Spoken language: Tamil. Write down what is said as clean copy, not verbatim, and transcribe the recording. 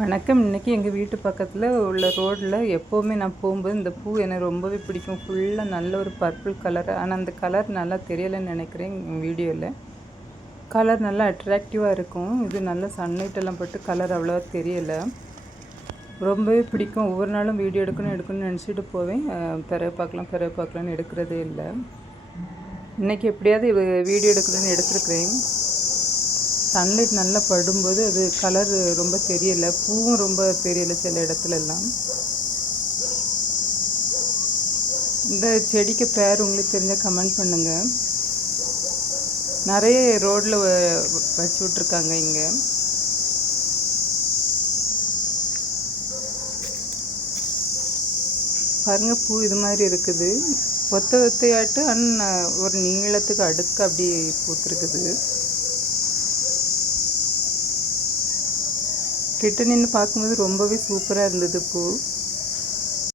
வணக்கம். இன்னைக்கு எங்க வீட்டு பக்கத்துல உள்ள ரோட்ல எப்பவுமே நான் போகும்போது இந்த பூ எனக்கு ரொம்பவே பிடிக்கும். ஃபுல்லா நல்ல ஒரு பர்பிள் கலர். ஆனா அந்த கலர் நல்லா தெரியலன்னு நினைக்கிறேன் வீடியோல. கலர் நல்லா அட்ராக்டிவா இருக்கும். இது நல்ல சன்லைட் எல்லாம் பட்டு கலர் அவ்வளவா தெரியல. ரொம்பவே பிடிக்கும். ஒவ்வொரு நாளும் வீடியோ எடுக்கணும்னு நினச்சிட்டு போவேன். பிறகு பார்க்கலாம்னு எடுக்கிறதே இல்ல. இன்னைக்கு எப்படியாவது வீடியோ எடுக்கணும்னு எடுத்திருக்கிறேன். சன்லைட் நல்லா படும்போது அது கலர் ரொம்ப தெரியல. பூவும் ரொம்ப தெரியல சில இடத்துலலாம். இந்த செடிக்கு பேர் உங்களுக்கு தெரிஞ்சால் கமெண்ட் பண்ணுங்க. நிறைய ரோட்டில் வச்சு விட்ருக்காங்க இங்கே. பாருங்க, பூ இது மாதிரி இருக்குது. ஒத்த ஒத்தையாட்டு ஒரு நீளத்துக்கு அடுக்கு அப்படி பூத்துருக்குது. கிட்ட நின்று பார்க்கும்போது ரொம்பவே சூப்பராக இருந்தது பூ.